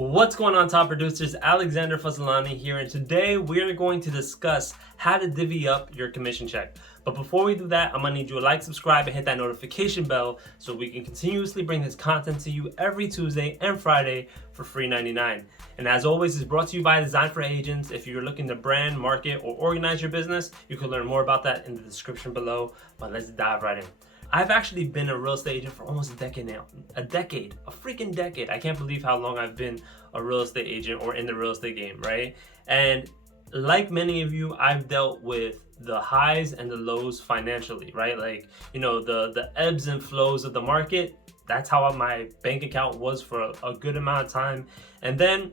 What's going on, top producers? Alexander Fazelani here, and today we're going to discuss how to divvy up your commission check. But before we do that, I'm gonna need you to like, subscribe, and hit that notification bell so we can continuously bring this content to you every Tuesday and Friday for free 99. And as always, it's brought to you by Design for Agents. If you're looking to brand, market, or organize your business, you can learn more about that in the description below. But let's dive right in. I've actually been a real estate agent for almost a decade now. A freaking decade. I can't believe how long I've been a real estate agent or in the real estate game, right? And like many of you, I've dealt with the highs and the lows financially, right? Like, the ebbs and flows of the market. That's how my bank account was for a good amount of time. And then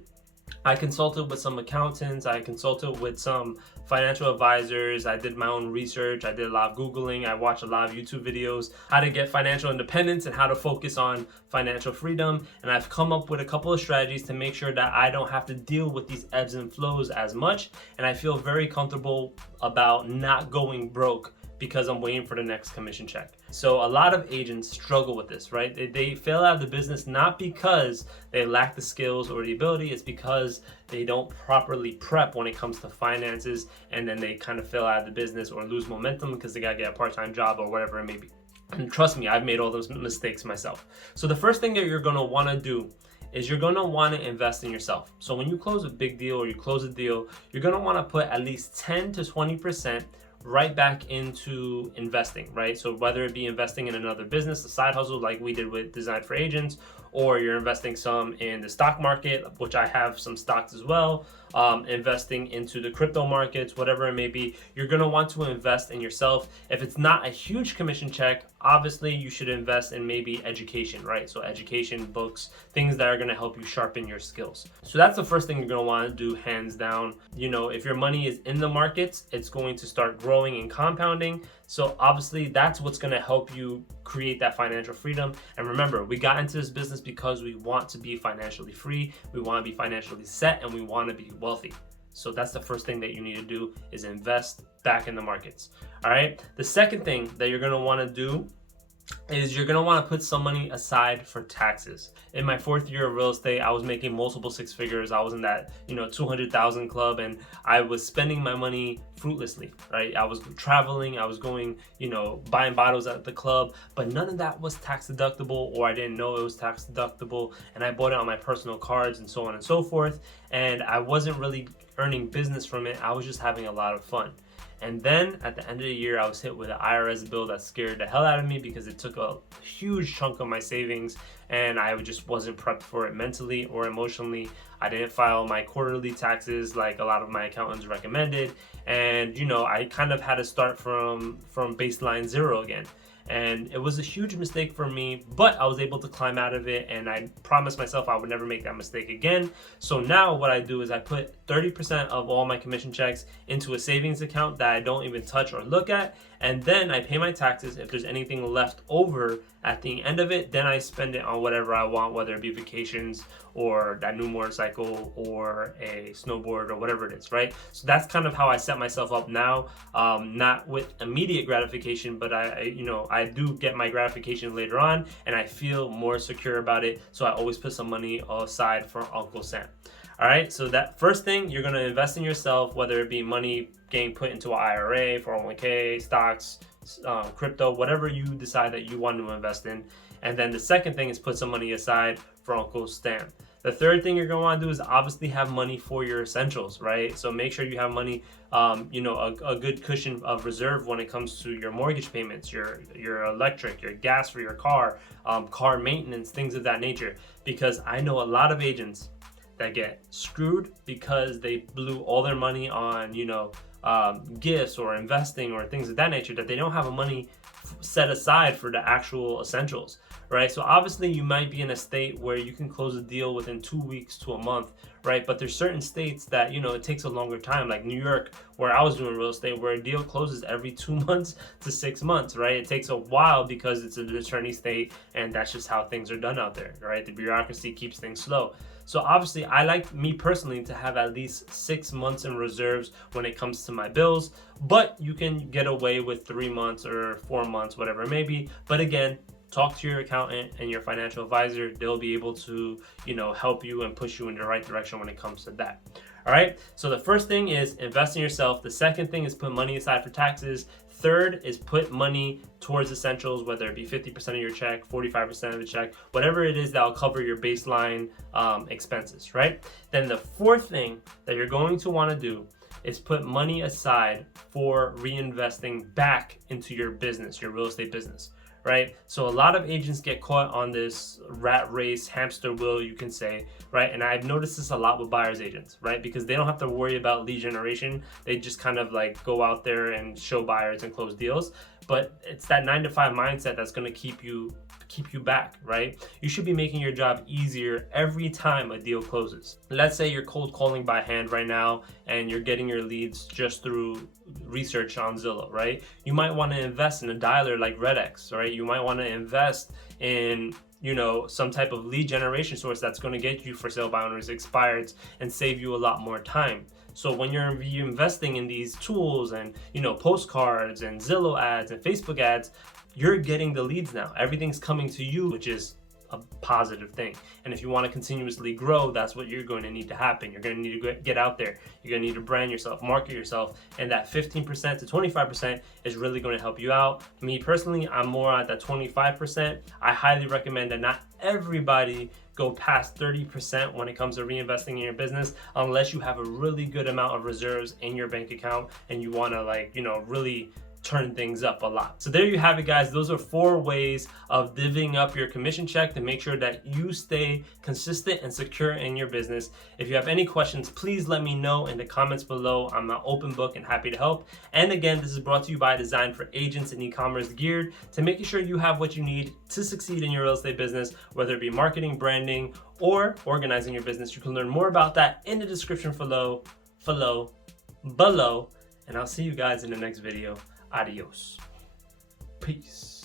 I consulted with some accountants, I consulted with some financial advisors, I did my own research, I did a lot of Googling, I watched a lot of YouTube videos, how to get financial independence and how to focus on financial freedom. And I've come up with a couple of strategies to make sure that I don't have to deal with these ebbs and flows as much. And I feel very comfortable about not going broke because I'm waiting for the next commission check. So a lot of agents struggle with this, right? They fail out of the business not because they lack the skills or the ability, it's because they don't properly prep when it comes to finances, and then they kind of fail out of the business or lose momentum because they gotta get a part-time job or whatever it may be. And trust me, I've made all those mistakes myself. So the first thing that you're gonna wanna do is you're gonna wanna invest in yourself. So when you close a big deal or you close a deal, you're gonna wanna put at least 10 to 20% right back into investing, right? So whether it be investing in another business, a side hustle like we did with Design for Agents, or you're investing some in the stock market, which I have some stocks as well, investing into the crypto markets, whatever it may be, you're gonna want to invest in yourself. If it's not a huge commission check, obviously you should invest in maybe education, right? So education, books, things that are gonna help you sharpen your skills. So that's the first thing you're gonna wanna do, hands down. If your money is in the markets, it's going to start growing and compounding. So obviously that's what's gonna help you create that financial freedom. And remember, we got into this business because we want to be financially free, we wanna be financially set, and we wanna be wealthy. So that's the first thing that you need to do, is invest back in the markets. All right. The second thing that you're gonna wanna do is you're gonna wanna put some money aside for taxes. In my 4th year of real estate, I was making multiple six figures. I was in that 200,000 club, and I was spending my money fruitlessly, right? I was traveling, I was going, buying bottles at the club, but none of that was tax deductible, or I didn't know it was tax deductible, and I bought it on my personal cards and so on and so forth, and I wasn't really earning business from it. I was just having a lot of fun. And then at the end of the year, I was hit with an IRS bill that scared the hell out of me because it took a huge chunk of my savings, and I just wasn't prepped for it mentally or emotionally. I didn't file my quarterly taxes like a lot of my accountants recommended, and I kind of had to start from baseline zero again. And it was a huge mistake for me, but I was able to climb out of it, and I promised myself I would never make that mistake again. So now what I do is I put 30% of all my commission checks into a savings account that I don't even touch or look at, and then I pay my taxes. If there's anything left over at the end of it, then I spend it on whatever I want, whether it be vacations or that new motorcycle or a snowboard or whatever it is, right? So that's kind of how I set myself up now, not with immediate gratification, but I do get my gratification later on, and I feel more secure about it. So I always put some money aside for Uncle Sam. All right, so that first thing, you're gonna invest in yourself, whether it be money getting put into an IRA, 401k, stocks, crypto, whatever you decide that you want to invest in. And then the second thing is put some money aside for Uncle Sam. The third thing you're gonna wanna do is obviously have money for your essentials, right? So make sure you have money, a good cushion of reserve when it comes to your mortgage payments, your electric, your gas for your car, car maintenance, things of that nature. Because I know a lot of agents that get screwed because they blew all their money on, gifts or investing or things of that nature, that they don't have money set aside for the actual essentials, right? So obviously you might be in a state where you can close a deal within 2 weeks to a month, right? But there's certain states that, it takes a longer time, like New York, where I was doing real estate, where a deal closes every 2 months to 6 months, right? It takes a while because it's an attorney state, and that's just how things are done out there, right? The bureaucracy keeps things slow. So obviously I like, me personally, to have at least 6 months in reserves when it comes to my bills, but you can get away with 3 months or 4 months, whatever it may be. But again, talk to your accountant and your financial advisor. They'll be able to, help you and push you in the right direction when it comes to that. All right. So the first thing is invest in yourself. The second thing is put money aside for taxes. Third is put money towards essentials, whether it be 50% of your check, 45% of the check, whatever it is that'll cover your baseline expenses, right? Then the fourth thing that you're going to want to do is put money aside for reinvesting back into your business, your real estate business, right? So a lot of agents get caught on this rat race, hamster wheel, you can say, right? And I've noticed this a lot with buyer's agents, right? Because they don't have to worry about lead generation. They just kind of like go out there and show buyers and close deals. But it's that 9-to-5 mindset that's going to keep you back, right? You should be making your job easier every time a deal closes. Let's say you're cold calling by hand right now and you're getting your leads just through research on Zillow, right? You might want to invest in a dialer like RedX, right? You might want to invest in some type of lead generation source that's going to get you for sale by owners, expireds, and save you a lot more time. So when you're investing in these tools and postcards and Zillow ads and Facebook ads, you're getting the leads now. Everything's coming to you, which is a positive thing. And if you want to continuously grow, that's what you're going to need to happen. You're going to need to get out there. You're going to need to brand yourself, market yourself, and that 15% to 25% is really going to help you out. Me personally, I'm more at that 25%. I highly recommend that not everybody go past 30% when it comes to reinvesting in your business, unless you have a really good amount of reserves in your bank account and you want to really turn things up a lot. So there you have it, guys. Those are 4 ways of divvying up your commission check to make sure that you stay consistent and secure in your business. If you have any questions, please let me know in the comments below. I'm an open book and happy to help. And again, this is brought to you by Design for Agents and E-commerce, geared to making sure you have what you need to succeed in your real estate business, whether it be marketing, branding, or organizing your business. You can learn more about that in the description below. And I'll see you guys in the next video. Adios. Peace.